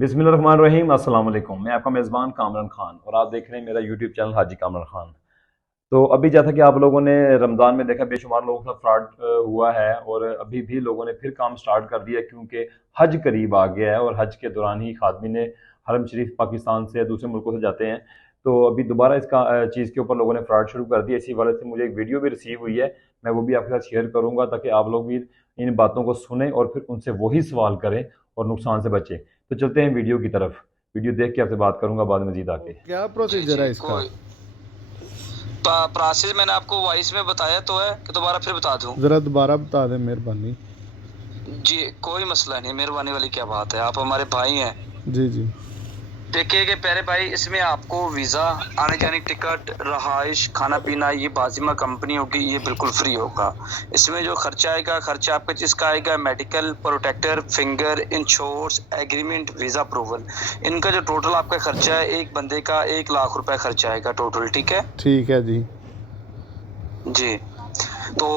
बिस्मिल्लाहिर्रहमानिर्रहीम। अस्सलाम वालेकुम। मैं आपका मेज़बान कामरान खान और आप देख रहे हैं मेरा यूट्यूब चैनल हाजी कामरान खान। तो अभी जैसा कि आप लोगों ने रमज़ान में देखा, बेशुमार लोगों का फ्रॉड हुआ है और अभी भी लोगों ने फिर काम स्टार्ट कर दिया क्योंकि हज करीब आ गया है और हज के दौरान ही एक आदमी ने हरम शरीफ पाकिस्तान से या दूसरे मुल्कों से जाते हैं। तो अभी दोबारा इसका चीज़ के ऊपर लोगों ने फ्रॉड शुरू कर दिया। इसी वजह से मुझे एक वीडियो भी रिसीव हुई है, मैं वो भी आपके साथ शेयर करूंगा ताकि आप लोग भी इन बातों को सुने और फिर उनसे वही सवाल करें और नुकसान से बचें। तो चलते हैं वीडियो की तरफ। वीडियो देख के आपसे बात करूंगा बाद में मजीद तो आके। क्या जी प्रोसीजर जी है इसका? कोई प्रोसेस मैंने आपको वॉइस में बताया तो है कि दोबारा फिर बता दूं। ज़रा दोबारा बता दें मेहरबानी। जी कोई मसला नहीं, मेहरबानी वाली क्या बात है, आप हमारे भाई हैं। जी जी। देखिए कि प्यारे भाई, इसमें आपको वीज़ा, आने जाने की टिकट, रहाइश, खाना पीना, ये बाजिमा कंपनी होगी, ये बिल्कुल फ्री होगा। इसमें जो खर्चा आएगा, खर्चा आपका जिसका आएगा medical, protector, finger, insurance, agreement, visa approval, इनका जो टोटल आपका खर्चा है, एक बंदे का 1 लाख रुपए खर्चा आएगा टोटल। ठीक है ठीक है जी। जी। तो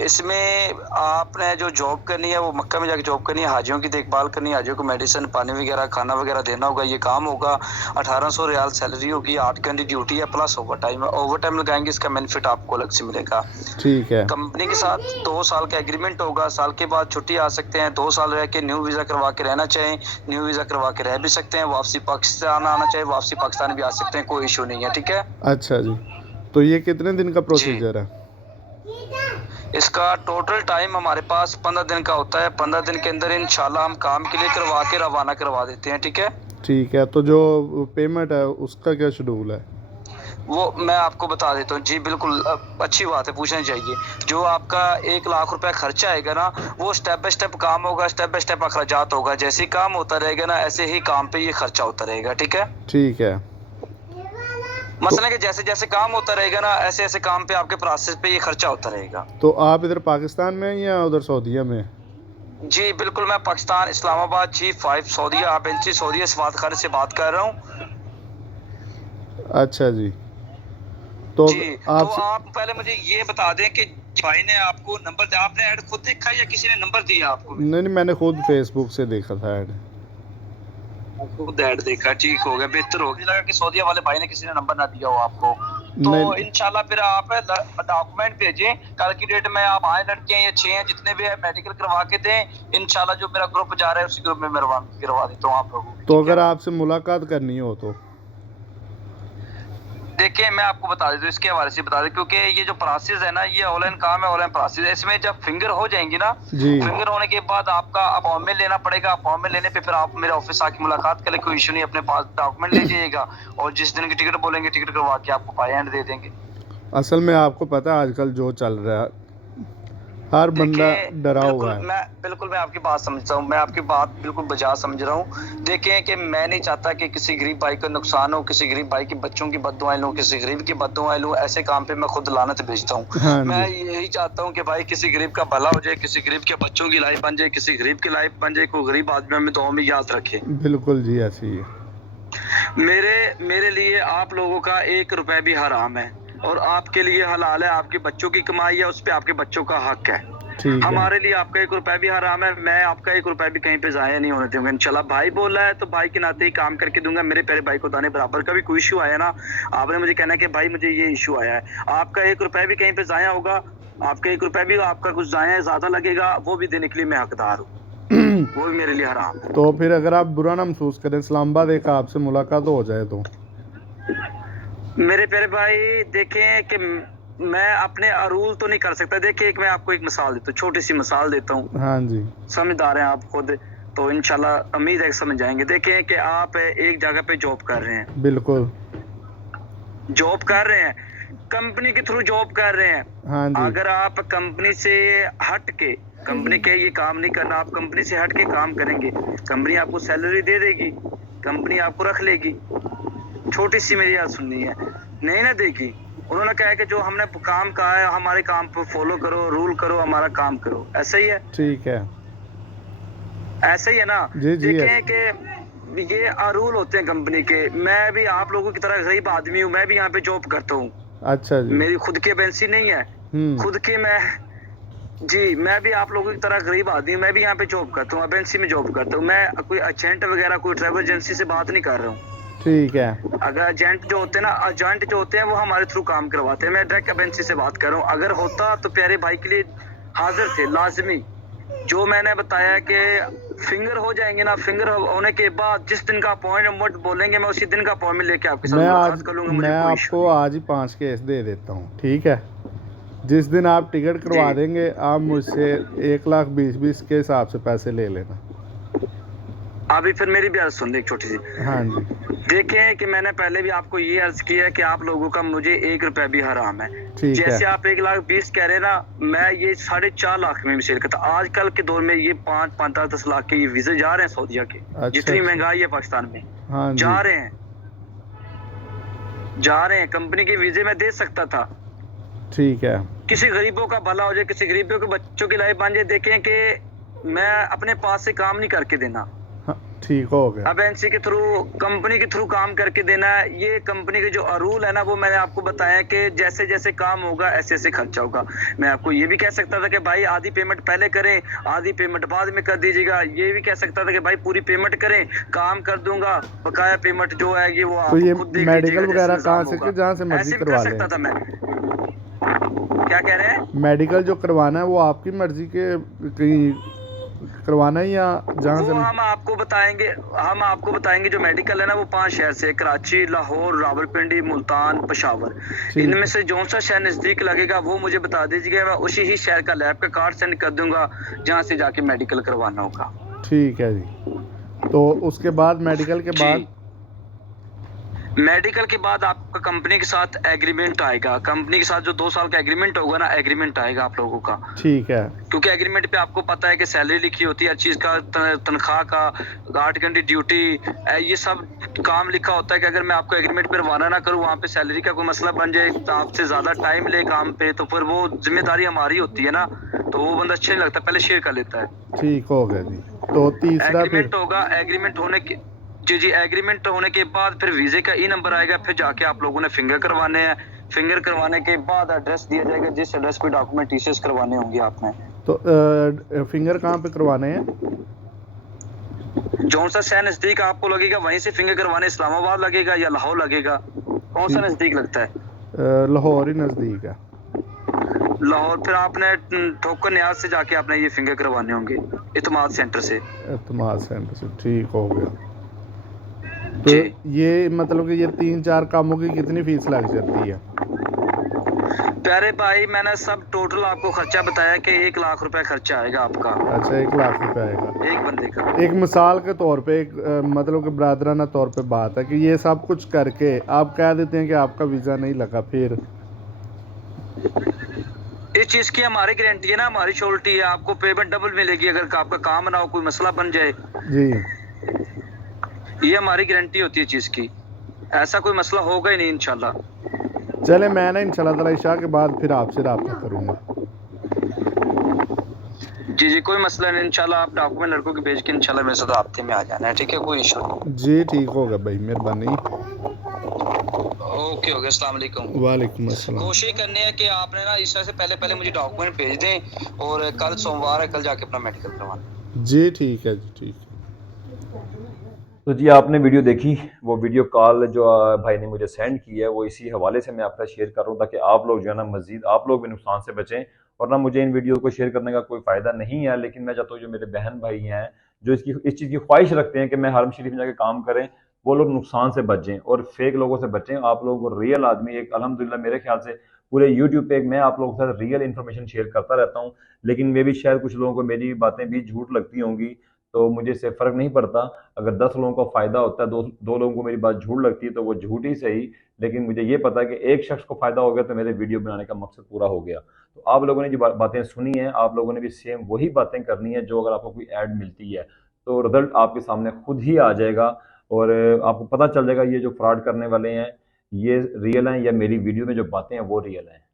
इसमें आपने जो जॉब करनी है वो मक्का में जाके जॉब करनी है, हाजियों की देखभाल करनी है, हाजियों को मेडिसिन, पानी वगैरह, खाना वगैरह देना होगा। ये काम होगा। 1800 रियाल सैलरी होगी, 8 घंटे ड्यूटी है, प्लस ओवर टाइम है। ओवर टाइम लगाएंगे, इसका बेनिफिट आपको अलग से मिलेगा। ठीक है। कंपनी के साथ 2 साल का एग्रीमेंट होगा। साल के बाद छुट्टी आ सकते हैं। 2 साल रह के न्यू वीज़ा करवा के रहना चाहें, न्यू वीज़ा करवा के रह भी सकते हैं। वापसी पाकिस्तान आना चाहे, वापसी पाकिस्तान भी आ सकते हैं, कोई इशू नहीं है। ठीक है अच्छा जी। तो ये कितने दिन का जी। प्रोसीजर है? इसका टोटल टाइम हमारे पास 15 दिन का होता है। 15 दिन के अंदर इंशाल्लाह हम काम के लिए करवा के रवाना करवा देते हैं। ठीक है, ठीक है। तो जो पेमेंट है उसका क्या शेड्यूल है? वो मैं आपको बता देता हूँ जी। बिल्कुल अच्छी बात है, पूछना चाहिए। जो आपका 1 लाख रुपए खर्चा आएगा ना, वो स्टेप बाय स्टेप काम होगा, स्टेप बाय स्टेप अखराजात होगा। जैसे ही काम होता रहेगा ना, ऐसे ही काम पे ये खर्चा होता रहेगा। ठीक है, ठीक है। तो मसलन कि जैसे जैसे काम होता रहेगा ना, ऐसे ऐसे काम पे आपके प्रोसेस पे ये खर्चा होता रहेगा। तो आप इधर पाकिस्तान में हैं या उधर सऊदीया में? जी बिल्कुल, मैं पाकिस्तान इस्लामाबाद G5 सऊदीया, आप एनसी सऊदीया सवात खाने से बात कर रहा हूँ। अच्छा जी। तो जी, तो आप आप पहले मुझे ये बता दें कि भाई ने आपको नंबर दिया, आपने ऐड खुद देखा या किसी ने नंबर दिया आपको? नहीं नहीं, मैंने खुद फेसबुक से देखा था ऐड। खुद ऐड देखा, ठीक हो गया, बेहतर हो गया। लगा कि सऊदीया वाले भाई ने किसी ने नंबर ना दिया हो आपको। तो नहीं। इंशाल्लाह फिर आप डॉक्यूमेंट भेजें। कल की डेट में आप आए, लड़के हैं या 6 हैं, जितने भी है मेडिकल करवा के दें। इंशाल्लाह जो मेरा ग्रुप जा रहा है उसी ग्रुप में मैं करवा देता हूँ आप लोगों की। तो ठीक अगर है, आपसे मुलाकात करनी हो तो? देखिए मैं आपको बता देता हूँ, इसके हवाले से बता दें, क्योंकि ये जो प्रोसेस है ना, ये ऑनलाइन काम है, ऑनलाइन प्रोसेस है। इसमें जब फिंगर हो जाएंगी ना, जी। फिंगर होने के बाद आपका अपॉइंटमेंट लेना पड़ेगा। अपॉइंटमेंट लेने पे फिर आप मेरे ऑफिस आके मुलाकात करें, कोई इशू नहीं, अपने पास डॉक्यूमेंट ले जाइएगा और जिस दिन की टिकट बोलेंगे, टिकट करवा के आपको बाय हैंड दे देंगे। असल में आपको पता है आजकल जो चल रहा है, हर बंदा देखिए डरा हुआ बिल्कुल है। मैं आपकी बात समझता हूँ, मैं आपकी बात बिल्कुल बजा समझ रहा हूँ। देखें कि मैं नहीं चाहता कि किसी गरीब भाई का नुकसान हो, किसी गरीब भाई के बच्चों की बद्दुआएं लूं, किसी गरीब की बद्दुआएं लूं। ऐसे काम पे मैं खुद लानत भेजता हूँ। हाँ मैं जी। यही चाहता हूँ कि भाई किसी गरीब का भला हो जाए, किसी गरीब के बच्चों की लाइफ बन जाए, किसी गरीब की लाइफ बन जाए, कोई गरीब आदमी हमें दुआ में याद रखे। बिल्कुल जी, ऐसे ही है। मेरे मेरे लिए आप लोगों का 1 रुपए भी हराम है और आपके लिए हलाल है। आपके बच्चों की कमाई है, उस पे आपके बच्चों का हक है। ठीक है। हमारे लिए आपका 1 रुपए भी हराम है। मैं आपका 1 रुपए भी कहीं पे जाया नहीं होने दूंगा। इंशाल्लाह भाई बोला है तो भाई के नाते ही काम करके दूंगा। मेरे प्यारे भाई को दाने बराबर का भी कोई इशू आया ना, आपने मुझे कहना है कि भाई मुझे ये इशू आया है, आपका 1 रुपए भी कहीं पे जाया होगा, आपका 1 रुपए भी आपका कुछ जाया ज्यादा लगेगा, वो भी देने के लिए मैं हकदार हूँ, वो भी मेरे लिए हराम है। तो फिर अगर आप बुरा ना महसूस करें, इस्लामाबाद एक आपसे मुलाकात हो जाए तो? मेरे प्यारे भाई देखें कि मैं अपने अरूल तो नहीं कर सकता। देखिए मैं आपको एक मिसाल देता हूँ, छोटी सी मिसाल देता हूँ, हाँ जी। समझदार हैं आप खुद, तो इंशाल्लाह उम्मीद है कि समझ जाएंगे। देखें कि आप एक जगह पे जॉब कर रहे हैं, बिल्कुल। जॉब कर रहे हैं, कंपनी के थ्रू जॉब कर रहे हैं। हाँ जी। अगर आप कंपनी से हट के, कंपनी के ये काम नहीं करना, आप कंपनी से हट के काम करेंगे, कंपनी आपको सैलरी दे देगी, कंपनी आपको रख लेगी। छोटी सी मेरी बात सुननी है, नहीं ना देगी। उन्होंने कहा है कि जो हमने काम कहा है, हमारे काम को फॉलो करो, रूल करो, हमारा काम करो। ऐसा ही है, ठीक है। ऐसा ही है ना। जी जी। देखें कि ये रूल होते हैं कंपनी के। मैं भी आप लोगों की तरह गरीब आदमी हूँ, मैं भी यहाँ पे जॉब करता हूँ। अच्छा जी। मेरी खुद की एजेंसी नहीं है, खुद की मैं जी, मैं भी आप लोगों की तरह गरीब आदमी हूँ, मैं भी यहाँ पे जॉब करता हूँ, एमएनसी में जॉब करता हूँ। मैं कोई एजेंट वगैरह, कोई ट्रैवल एजेंसी से बात नहीं कर रहा हूँ। ठीक है। अगर एजेंट जो होते हैं ना, एजेंट जो होते हैं वो हमारे थ्रू काम करवाते हैं। मैं डायरेक्ट एमएनसी से बात कर रहा हूँ। अगर होता तो प्यारे भाई के लिए हाज़िर थे, लाज़मी। जो मैंने बताया कि फिंगर हो जाएँगे ना, फिंगर होने के बाद जिस दिन का अपॉइंटमेंट बोलेंगे, मैं उसी दिन का अपॉइंटमेंट लेके आपके साथ मुलाकात कर लूँगा, मुझे मैं कोई इश्यू आपको नहीं है। आज ही 5 केस दे देता हूँ, ठीक है? जिस दिन आप टिकट करवा जी। देंगे, आप मुझसे 1,20,20 के हिसाब से पैसे ले लेना। अभी फिर मेरी भी अर्ज़ सुन लें एक छोटी-सी। हाँ जी, देखें कि मैंने पहले भी आपको ये अर्ज़ किया है कि आप लोगों का मुझे 1 रुपया भी हराम है। ठीक है। जैसे आप 1,20,000 कह रहे हैं ना, मैं ये 4.5 लाख में भी सेल करता। आजकल के दौर में ये 5, 10 लाख के ये वीज़े जा रहे हैं सऊदीया के। अच्छा, जितनी अच्छा। महँगाई है पाकिस्तान में, हाँ जी, जा रहे हैं, जा रहे हैं। कंपनी के वीज़े मैं दे सकता था। ठीक है। किसी गरीबों का भला हो जाए, किसी गरीबों के बच्चों की लाइफ बन जाए। देखें कि मैं अपने पास से काम नहीं करके देना। हाँ, ठीक हो गया। अब एनसी के थ्रू, कंपनी के थ्रू काम करके देना है। ये कंपनी के जो रूल है ना, वो मैंने आपको बताया कि जैसे जैसे काम होगा ऐसे ऐसे खर्चा होगा। मैं आपको ये भी कह सकता था कि भाई आधी पेमेंट पहले करें, आधी पेमेंट बाद में कर दीजिएगा। ये भी कह सकता था कि भाई पूरी पेमेंट करें, काम कर दूंगा, बकाया पेमेंट जो आएगी वो तो आप ये खुद देख मेडिकल लीजिएगा जैसे वगैरह कहाँ निजाम से कि होगा। जहाँ से मर्जी ऐसे भी कर करवा सकता लें? था मैं। क्या कह रहे हैं? मेडिकल जो करवाना है वो आपकी मर्जी के कहीं करवाना है या जहाँ वो से? हम आपको बताएंगे जो मेडिकल है ना, वो 5 शहर से, कराची, लाहौर, रावलपिंडी, मुल्तान, पेशावर। ठीक इनमें है, से जौन सा शहर नजदीक लगेगा वो मुझे बता दीजिएगा। मैं उसी ही शहर का लैब का कार्ड सेंड कर दूंगा जहाँ से जाके मेडिकल करवाना होगा। ठीक है जी। तो उसके बाद मेडिकल के जी। बाद? मेडिकल के बाद आपका कंपनी के साथ एग्रीमेंट आएगा। कंपनी के साथ जो 2 साल का एग्रीमेंट होगा ना, एग्रीमेंट आएगा आप लोगों का। ठीक है, क्योंकि एग्रीमेंट पे आपको पता है कि सैलरी लिखी होती है, हर चीज़ का, तनख्वाह का, 8 घंटे ड्यूटी, ये सब काम लिखा होता है कि अगर मैं आपको एग्रीमेंट पे रवाना ना करूँ, वहाँ पे सैलरी का कोई मसला बन जाए, तो आपसे ज़्यादा टाइम ले काम पे, तो फिर वो जिम्मेदारी हमारी होती है ना, तो वो बंदा अच्छा नहीं लगता, पहले शेयर कर लेता है। ठीक हो गया जी। तो तीसरा फिर? एग्रीमेंट होगा, एग्रीमेंट होने के, जी जी, एग्रीमेंट होने के बाद फिर वीज़े का ई नंबर आएगा। फिर जाके आप लोगों ने फिंगर करवाने हैं। फिंगर करवाने के बाद एड्रेस दिया जाएगा, जिस एड्रेस पे डॉक्यूमेंट टीसीएस करवाने होंगे आपने। तो फिंगर कहाँ पे करवाने हैं? जौन सा शहर नजदीक आपको लगेगा वहीं से फिंगर करवाने। इस्लामाबाद लगेगा या लाहौर लगेगा, कौन सा ठीक, नजदीक लगता है? लाहौर ही नज़दीक है। लाहौर। फिर आपने ठोकर न्याज से जाके आपने ये फिंगर करवाने होंगे, इतमाद सेंटर से। एतमाद सेंटर से, ठीक हो गया। तो जी। ये मतलब कि ये 3-4 कामों की कितनी फीस लग जाती है? प्यारे भाई, मैंने सब टोटल आपको खर्चा बताया कि 1 लाख रुपए खर्चा आएगा आपका, अच्छा, 1,00,000 रुपये आएगा। एक बंदे का। एक मिसाल के तौर पे, एक मतलब कि बरादराना तौर पे बात है कि ये सब कुछ करके आप कह देते हैं कि आपका वीज़ा नहीं लगा, फिर? इस चीज की हमारी गारंटी है ना, हमारी श्योरिटी है। आपको पेमेंट डबल मिलेगी अगर आपका काम ना हो, कोई मसला बन जाए। जी। ये हमारी गारंटी होती है चीज की। ऐसा कोई मसला होगा ही नहीं इंशाल्लाह। चले, मैं ना इंशाल्लाह ताला इशा के बाद फिर आपसे रब्ता करूँगा। जी जी, कोई मसला नहीं। इंशाल्लाह आप डॉक्यूमेंट लड़कों के भेज के इंशाल्लाह मेरे साथ हफ्ते में आ जाना है, ठीक है? कोई इशू नहीं। जी, ठीक होगा भाई, मेहरबानी। ओके ओके, अस्सलाम वालेकुम। वालेकुम अस्सलाम। कोशिश करनी है कि आपने ना इस तरह से पहले पहले मुझे डॉक्यूमेंट भेज दें, और कल सोमवार है, कल जाके अपना मेडिकल करवाना। जी, ठीक है जी, ठीक है। तो जी आपने वीडियो देखी, वो वीडियो कॉल जो भाई ने मुझे सेंड की है वो इसी हवाले से मैं आपका शेयर कर रहा हूँ, ताकि आप लोग जो है ना मजीद आप लोग भी नुकसान से बचें। और ना मुझे इन वीडियो को शेयर करने का कोई फ़ायदा नहीं है, लेकिन मैं चाहता हूँ जो मेरे बहन भाई हैं जो इस चीज़ की ख्वाहिश रखते हैं कि मैं हरम शरीफ में जाके काम करें, वो लोग नुकसान से बचें और फेक लोगों से बचें। आप लोगों को रियल आदमी एक अल्हम्दुलिल्लाह मेरे ख्याल से पूरे यूट्यूब पे मैं आप लोगों के साथ रियल इन्फॉर्मेशन शेयर करता रहता हूँ, लेकिन मे भी शायद कुछ लोगों को मेरी बातें भी झूठ लगती होंगी, तो मुझे इससे फ़र्क नहीं पड़ता। अगर 10 लोगों को फ़ायदा होता है, दो लोगों को मेरी बात झूठ लगती है, तो वो झूठ ही सही, लेकिन मुझे ये पता है कि एक शख्स को फ़ायदा हो गया तो मेरे वीडियो बनाने का मकसद पूरा हो गया। तो आप लोगों ने जो बातें सुनी हैं, आप लोगों ने भी सेम वही बातें करनी है। जो अगर आपको कोई ऐड मिलती है तो रिजल्ट आपके सामने खुद ही आ जाएगा, और आपको पता चल जाएगा ये जो फ्रॉड करने वाले हैं ये रियल हैं या मेरी वीडियो में जो बातें हैं वो रियल हैं।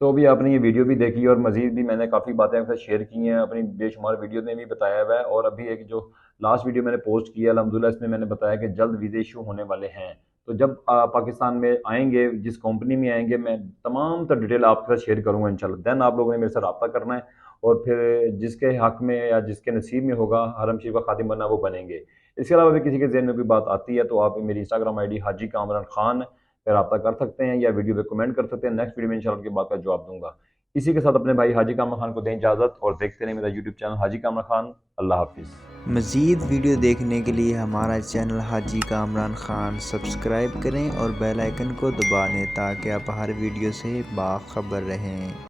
तो अभी आपने ये वीडियो भी देखी और मज़ीद भी मैंने काफ़ी बातें आपके साथ शेयर की हैं, अपनी बेशुमार वीडियो में भी बताया हुआ है। और अभी एक जो लास्ट वीडियो मैंने पोस्ट किया अल्हम्दुलिल्लाह, इसमें मैंने बताया कि जल्द वीज़े इशू होने वाले हैं। तो जब पाकिस्तान में आएंगे, जिस कंपनी में आएंगे, मैं तमाम तर डिटेल आपके साथ शेयर करूँगा इंशाल्लाह। देन आप लोगों ने मेरे साथ रब्ता करना है और फिर जिसके हक में या जिसके नसीब में होगा हरम शरीफ का खादिम बनना, वो बनेंगे। इसके अलावा भी किसी के जहन में कोई बात आती है तो आप मेरी इंस्टाग्राम आईडी हाजी कामरान खान पर रब्ता कर सकते हैं या वीडियो पे कमेंट कर सकते हैं। नेक्स्ट वीडियो में इंशाल्लाह उनकी बात का जवाब दूंगा। इसी के साथ अपने भाई हाजी कामरान खान को दें इजाज़त और देखते रहें मेरा यूट्यूब चैनल हाजी कामरान खान। अल्लाह हाफिज़। मज़ीद वीडियो देखने के लिए हमारा चैनल हाजी कामरान खान सब्सक्राइब करें और बेल आइकन को दबा दें ताकि आप हर वीडियो से बाखबर रहें।